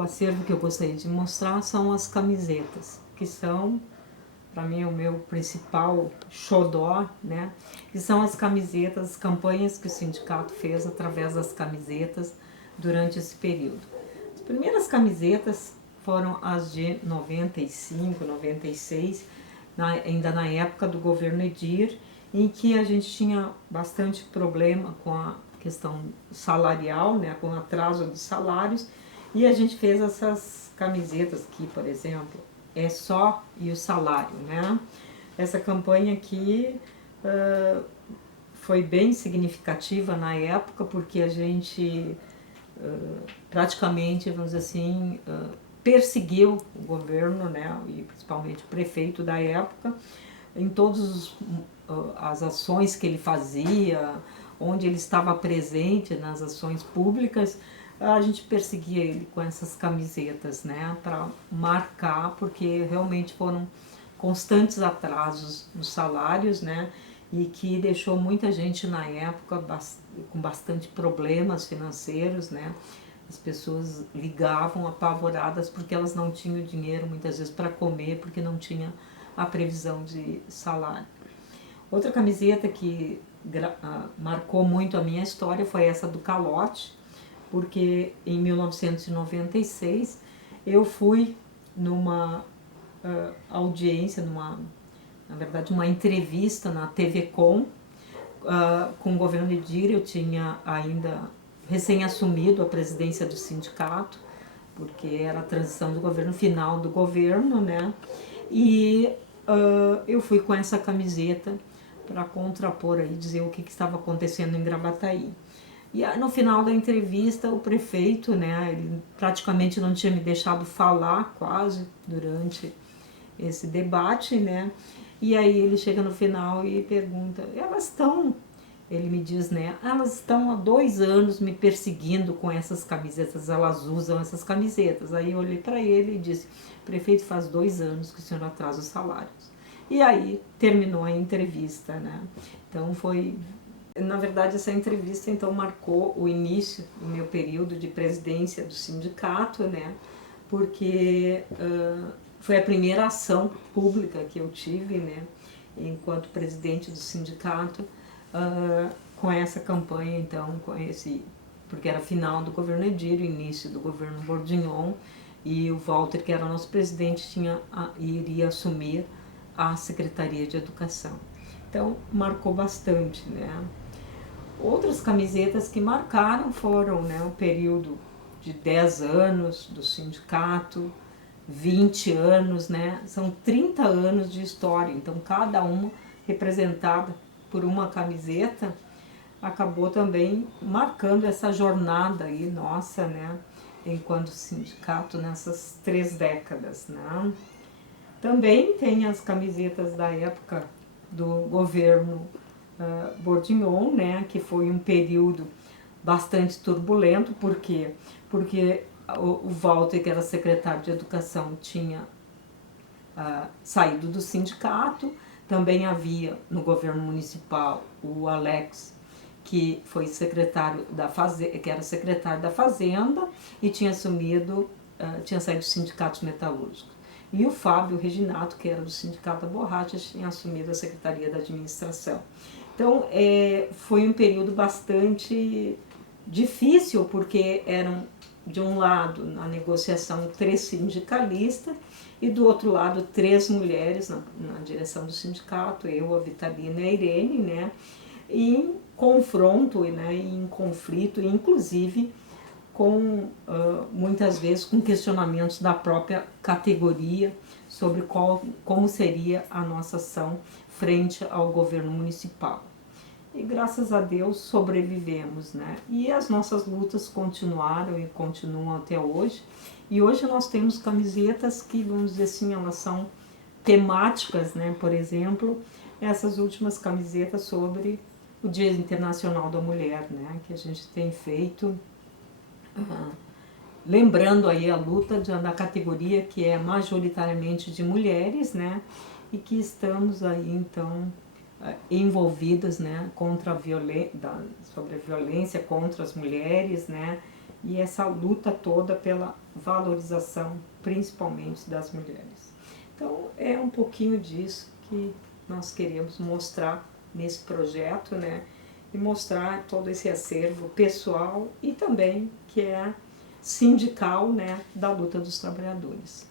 o acervo que eu gostaria de mostrar são as camisetas, que são, para mim, o meu principal xodó, né? Que são as camisetas, as campanhas que o sindicato fez através das camisetas durante esse período. As primeiras camisetas foram as de 95, 96, ainda na época do governo Edir, em que a gente tinha bastante problema com a questão salarial, né, com o atraso dos salários, e a gente fez essas camisetas aqui, por exemplo, é só e o salário, né? Essa campanha aqui foi bem significativa na época, porque a gente praticamente, vamos dizer assim, perseguiu o governo, né, e principalmente o prefeito da época, em todas as ações que ele fazia, onde ele estava presente nas ações públicas, a gente perseguia ele com essas camisetas, né, para marcar, porque realmente foram constantes atrasos nos salários, né, e que deixou muita gente na época com bastante problemas financeiros, né. As pessoas ligavam apavoradas porque elas não tinham dinheiro muitas vezes para comer, porque não tinha a previsão de salário. Outra camiseta que marcou muito a minha história foi essa do calote, porque em 1996 eu fui numa audiência, na verdade uma entrevista na TV Com o governo Edir. Eu tinha ainda recém-assumido a presidência do sindicato, porque era a transição do governo, final do governo, né? E eu fui com essa camiseta para contrapor aí, dizer o que estava acontecendo em Gravataí. E no final da entrevista, o prefeito, né, ele praticamente não tinha me deixado falar quase durante esse debate, né? E aí ele chega no final e pergunta, ele me diz, né, elas estão há 2 anos me perseguindo com essas camisetas, elas usam essas camisetas. Aí eu olhei para ele e disse, prefeito, faz 2 anos que o senhor atrasa os salários. E aí terminou a entrevista, né? Então foi, na verdade, essa entrevista então marcou o início do meu período de presidência do sindicato, né? Porque foi a primeira ação pública que eu tive, né, enquanto presidente do sindicato, com essa campanha, então, porque era final do governo Edir, o início do governo Bordignon, e o Walter, que era nosso presidente, iria assumir a Secretaria de Educação. Então, marcou bastante, né. Outras camisetas que marcaram foram, né, o período de 10 anos do sindicato, 20 anos, né? São 30 anos de história, então cada uma representada por uma camiseta acabou também marcando essa jornada aí nossa, né? Enquanto sindicato nessas 3 décadas, né? Também tem as camisetas da época do governo Bordignon, né? Que foi um período bastante turbulento, por quê? Porque o Walter, que era secretário de Educação, tinha saído do sindicato. Também havia no governo municipal o Alex, que foi que era secretário da Fazenda e tinha saído do sindicato metalúrgico. E o Fábio Reginato, que era do sindicato da borracha, tinha assumido a secretaria da administração. Então, foi um período bastante difícil, porque eram, de um lado, na negociação, 3 sindicalistas, e do outro lado, 3 mulheres na direção do sindicato, eu, a Vitalina e a Irene, né, em confronto, né, em conflito, inclusive muitas vezes com questionamentos da própria categoria sobre como seria a nossa ação frente ao governo municipal. E graças a Deus sobrevivemos, né? E as nossas lutas continuaram e continuam até hoje. E hoje nós temos camisetas que, vamos dizer assim, elas são temáticas, né? Por exemplo, essas últimas camisetas sobre o Dia Internacional da Mulher, né? Que a gente tem feito, lembrando aí a luta da categoria que é majoritariamente de mulheres, né? E que estamos aí, então, envolvidas, né, sobre a violência contra as mulheres, né, e essa luta toda pela valorização, principalmente das mulheres. Então, é um pouquinho disso que nós queremos mostrar nesse projeto, né? E mostrar todo esse acervo pessoal e também que é sindical, né, da luta dos trabalhadores.